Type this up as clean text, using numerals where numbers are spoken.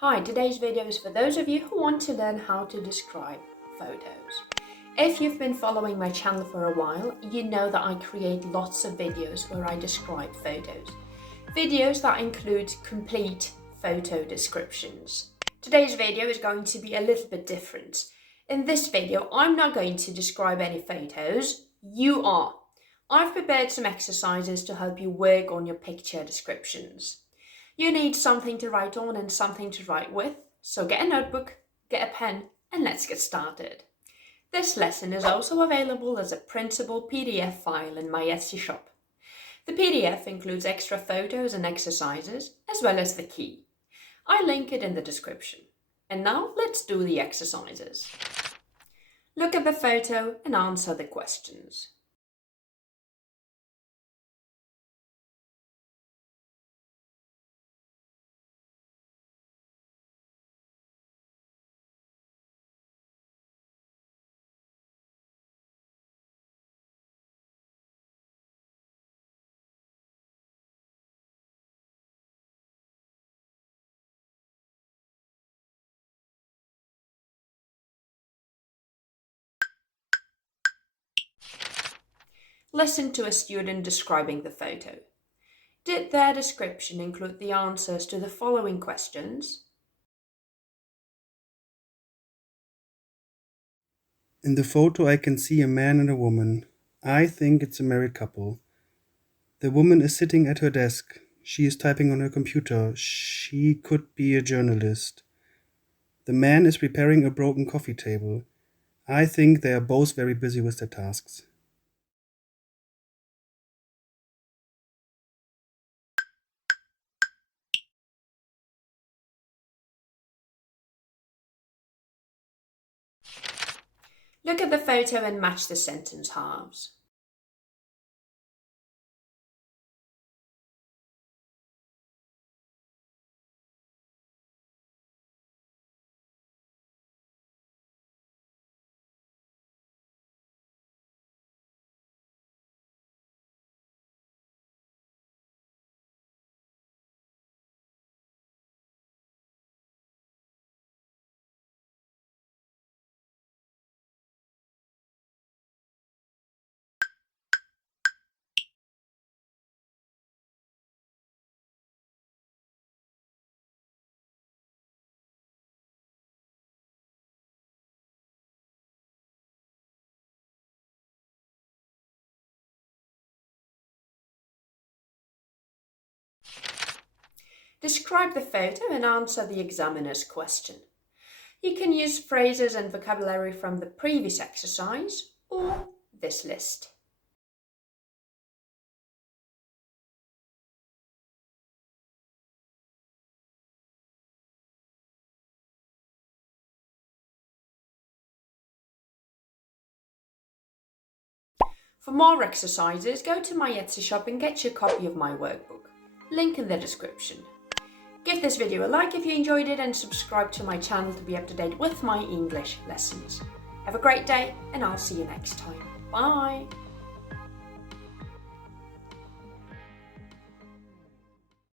Hi, today's video is for those of you who want to learn how to describe photos. If you've been following my channel for a while, you know that I create lots of videos where I describe photos. Videos that include complete photo descriptions. Today's video is going to be a little bit different. In this video, I'm not going to describe any photos, you are. I've prepared some exercises to help you work on your picture descriptions. You need something to write on and something to write with, so get a notebook, get a pen, and let's get started. This lesson is also available as a printable PDF file in my Etsy shop. The PDF includes extra photos and exercises, as well as the key. I link it in the description. And now let's do the exercises. Look at the photo and answer the questions. Listen to a student describing the photo. Did their description include the answers to the following questions? In the photo, I can see a man and a woman. I think it's a married couple. The woman is sitting at her desk. She is typing on her computer. She could be a journalist. The man is repairing a broken coffee table. I think they are both very busy with their tasks. Look at the photo and match the sentence halves. Describe the photo and answer the examiner's question. You can use phrases and vocabulary from the previous exercise or this list. For more exercises, go to my Etsy shop and get your copy of my workbook. Link in the description. Give this video a like if you enjoyed it and subscribe to my channel to be up to date with my English lessons. Have a great day and I'll see you next time. Bye!